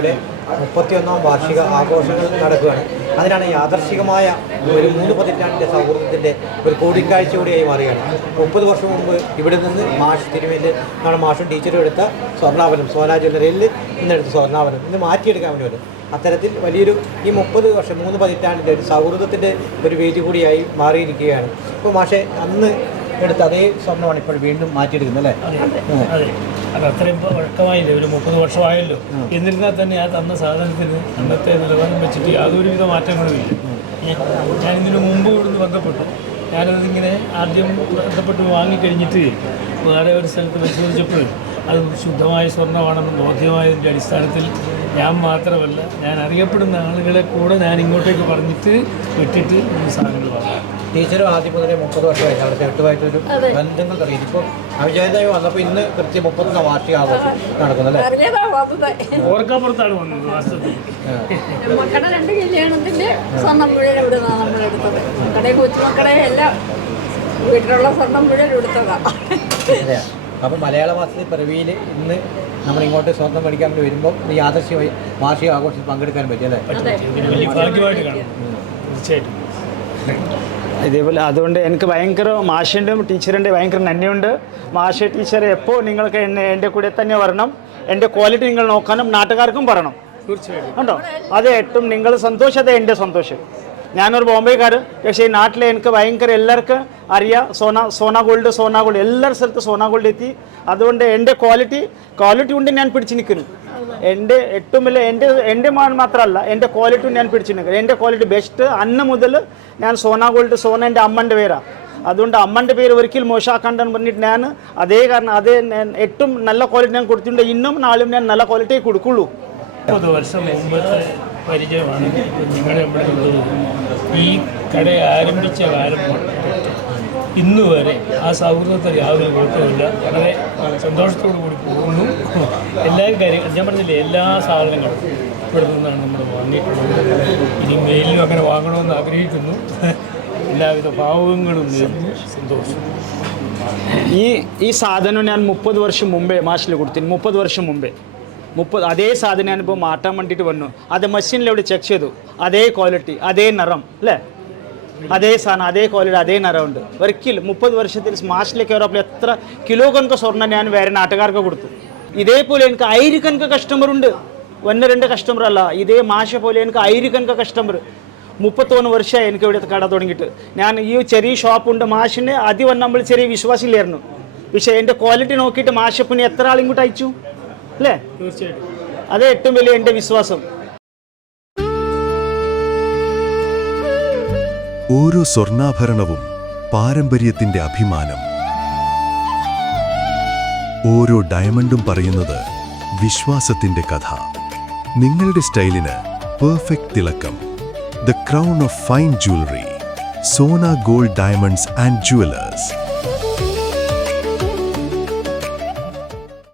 ജ്വല്ലറിയുടെ 31ാം വാർഷിക ആഘോഷങ്ങൾ നടക്കുകയാണ്. അതിനാണ് യാദർശികമായ ഒരു 3 പതിറ്റാണ്ടിൻ്റെ സൗഹൃദത്തിൻ്റെ ഒരു കൂടിക്കാഴ്ച കൂടിയായി മാറുകയാണ്. 30 വർഷം മുമ്പ് ഇവിടെ നിന്ന് തിരുവേല് നമ്മുടെ മാഷും ടീച്ചറും എടുത്ത സ്വർണ്ണാഭരണം സോന ജ്വല്ലറിയിൽ നിന്നെടുത്ത സ്വർണ്ണാഭരണം ഇന്ന് മാറ്റിയെടുക്കാൻ വേണ്ടി അത്തരത്തിൽ വലിയൊരു ഈ 30 വർഷം 3 പതിറ്റാണ്ടിൻ്റെ ഒരു സൗഹൃദത്തിൻ്റെ ഒരു വേദി കൂടിയായി മാറിയിരിക്കുകയാണ്. ഇപ്പോൾ മാഷെ അന്ന് എടുത്ത് അതേ സ്വർണ്ണമാണ് ഇപ്പോൾ വീണ്ടും മാറ്റിയെടുക്കുന്നത് അല്ലേ? അതെ, അത് അത്രയും വഴക്കമായില്ലേ, ഒരു 30 വർഷമായല്ലോ. എന്നിരുന്നാൽ തന്നെ ആ തന്ന സാധനത്തിന് അന്നത്തെ നിലവാരം വെച്ചിട്ട് യാതൊരുവിധ മാറ്റങ്ങളും ഇല്ല. ഞാൻ ഇതിനു മുമ്പ് ഇവിടുന്ന് ബന്ധപ്പെട്ടു. ഞാനതിങ്ങനെ ആദ്യം ബന്ധപ്പെട്ട് വാങ്ങിക്കഴിഞ്ഞിട്ട് വേറെ ഒരു സ്ഥലത്ത് പരിശോധിച്ചപ്പോൾ അത് ശുദ്ധമായ സ്വർണ്ണമാണെന്ന് ബോധ്യമായതിൻ്റെ അടിസ്ഥാനത്തിൽ ഞാൻ മാത്രമല്ല, ഞാൻ അറിയപ്പെടുന്ന ആളുകളെ കൂടെ ഞാൻ ഇങ്ങോട്ടേക്ക് പറഞ്ഞിട്ട് വിട്ടിട്ട് ഈ സാധനങ്ങൾ വാങ്ങാം. ടീച്ചറും ആദ്യം മുതലേ 30 വർഷമായി അവിടുത്തെ എട്ടുമായിട്ടൊരു ബന്ധങ്ങൾ അറിയില്ല. ഇപ്പോൾ അവിചാരിതമായി വന്നപ്പോൾ ഇന്ന് കൃത്യം 31ാം വാർഷിക ആഘോഷം നടക്കുന്നല്ലേ? ഓർക്കാപ്പുറത്താണ് വന്നത്. വാസ്തവത്തിൽ മക്കളുടെ 2 കല്യാണത്തിൻ്റെ സ്വർണ്ണം മുഴുവൻ ഇവിടെ നിന്നാണ് നമ്മൾ എടുത്തത്. മക്കളുടെ കൊച്ചുമക്കളെ എല്ലാം വീട്ടിലുള്ള സ്വർണ്ണം മുഴുവൻ എടുത്തതാണ്. അതെയാ. അപ്പോൾ മലയാള മാസത്തിൽ പിറവിയിൽ ഇന്ന് നമ്മൾ ഇങ്ങോട്ട് സ്വർണ്ണം മേടിക്കാൻ വേണ്ടി വരുമ്പോൾ ഈ യാദൃശ്യമായി വാർഷിക ആഘോഷത്തിൽ പങ്കെടുക്കാൻ പറ്റും അല്ലേ? വലിയ ഭാഗ്യമായിട്ട് കാണും തീർച്ചയായിട്ടും. ഇതേപോലെ അതുകൊണ്ട് എനിക്ക് ഭയങ്കര മാഷിൻ്റെയും ടീച്ചറിൻ്റെ ഭയങ്കര നന്ദിയുണ്ട്. മാഷ് ടീച്ചർ എപ്പോൾ നിങ്ങൾക്ക് എൻ്റെ കൂടെ തന്നെ വരണം, എൻ്റെ ക്വാളിറ്റി നിങ്ങൾ നോക്കാനും നാട്ടുകാർക്കും പറയണം. തീർച്ചയായിട്ടും ഉണ്ടോ? അത് ഏറ്റവും നിങ്ങൾ സന്തോഷം, അത് എൻ്റെ സന്തോഷം. ഞാനൊരു ബോംബെക്കാരൻ, പക്ഷേ ഈ നാട്ടിൽ എനിക്ക് ഭയങ്കര എല്ലാവർക്കും അറിയാം. സോന ഗോൾഡ് എല്ലാ സ്ഥലത്തും സോന ഗോൾഡ് എത്തി. അതുകൊണ്ട് എൻ്റെ ക്വാളിറ്റി കൊണ്ട് ഞാൻ പിടിച്ച് നിൽക്കുന്നു. എൻ്റെ ഏറ്റവും വലിയ എൻ്റെ മാത്രമല്ല, എൻ്റെ ക്വാളിറ്റി ഞാൻ പിടിച്ച് നിൽക്കുന്നത്. എൻ്റെ ക്വാളിറ്റി ബെസ്റ്റ്. അന്ന് മുതൽ ഞാൻ സോന എൻ്റെ അമ്മൻ്റെ പേരാണ്. അതുകൊണ്ട് അമ്മൻ്റെ പേര് ഒരിക്കലും മോശമാക്കാണ്ടെന്ന് പറഞ്ഞിട്ട് ഞാൻ അതേ ഏറ്റവും നല്ല ക്വാളിറ്റി ഞാൻ കൊടുത്തിട്ടുണ്ട്. ഇന്നും നാളും ഞാൻ നല്ല ക്വാളിറ്റി കൊടുക്കുള്ളൂ. 30 വർഷം മുമ്പത്തെ പരിചയമാണ് നിങ്ങളുടെ ഇവിടെ ഉള്ളത്. ഈ കട ആരംഭിച്ച കാലം ഇന്ന് വരെ ആ സൗഹൃദത്തിൽ യാതൊരു കുഴപ്പമില്ല. വളരെ സന്തോഷത്തോടു കൂടി പോകുന്നു. എല്ലാ കാര്യങ്ങളും ഞാൻ പറഞ്ഞില്ലേ, എല്ലാ സാധനങ്ങളും ഇവിടെ നിന്നാണ് നമ്മൾ വാങ്ങിയിട്ടുള്ളത്. ഇനി മെയിലിലും അങ്ങനെ വാങ്ങണമെന്ന് ആഗ്രഹിക്കുന്നു. എല്ലാവിധ ഭാവങ്ങളും നേരുന്നു. സന്തോഷം. ഈ സാധനം ഞാൻ 30 വർഷം മുമ്പേ മാഷിൽ കൊടുത്തിരുന്നു. 30 വർഷം മുമ്പേ അതേ സാധനം ഞാനിപ്പോൾ മാറ്റാൻ വേണ്ടിയിട്ട് വന്നു. അത് മെഷീനിലൂടെ ചെക്ക് ചെയ്തു. അതേ ക്വാളിറ്റി, അതേ നിറം അല്ലേ? അതേ സാധനം, അതേ ക്വാളിറ്റി, അതേ നിറമുണ്ട്. ഒരിക്കലും 30 വർഷത്തിൽ മാഷിലേക്ക് കയറപ്പോൾ എത്ര കിലോ കണക്ക് സ്വർണ്ണം ഞാൻ വേറെ നാട്ടുകാർക്ക് കൊടുത്തു. ഇതേപോലെ എനിക്ക് 1000 കണക്ക് കസ്റ്റമറുണ്ട്. 1-2 കസ്റ്റമർ അല്ല, ഇതേ മാഷ പോലെ എനിക്ക് 1000 കണക്ക് കസ്റ്റമർ. 31 വർഷമായി എനിക്ക് ഇവിടെ കട തുടങ്ങിയിട്ട്. ഞാൻ ഈ ചെറിയ ഷോപ്പുണ്ട്. മാഷിന് ആദ്യം നമ്മൾ ചെറിയ വിശ്വാസമില്ലായിരുന്നു. പക്ഷേ എൻ്റെ ക്വാളിറ്റി നോക്കിയിട്ട് മാഷപ്പിന് എത്ര ആളിങ്ങോട്ട് അയച്ചു അല്ലേ? തീർച്ചയായിട്ടും അത് ഏറ്റവും വലിയ എൻ്റെ വിശ്വാസം. ഓരോ സ്വർണ്ണാഭരണവും പാരമ്പര്യത്തിന്റെ അഭിമാനം. ഓരോ ഡയമണ്ടും പറയുന്നത് വിശ്വാസത്തിന്റെ കഥ. നിങ്ങളുടെ സ്റ്റൈലിന് പെർഫെക്റ്റ് തിളക്കം. The crown of fine jewellery. Sona gold diamonds and jewellers.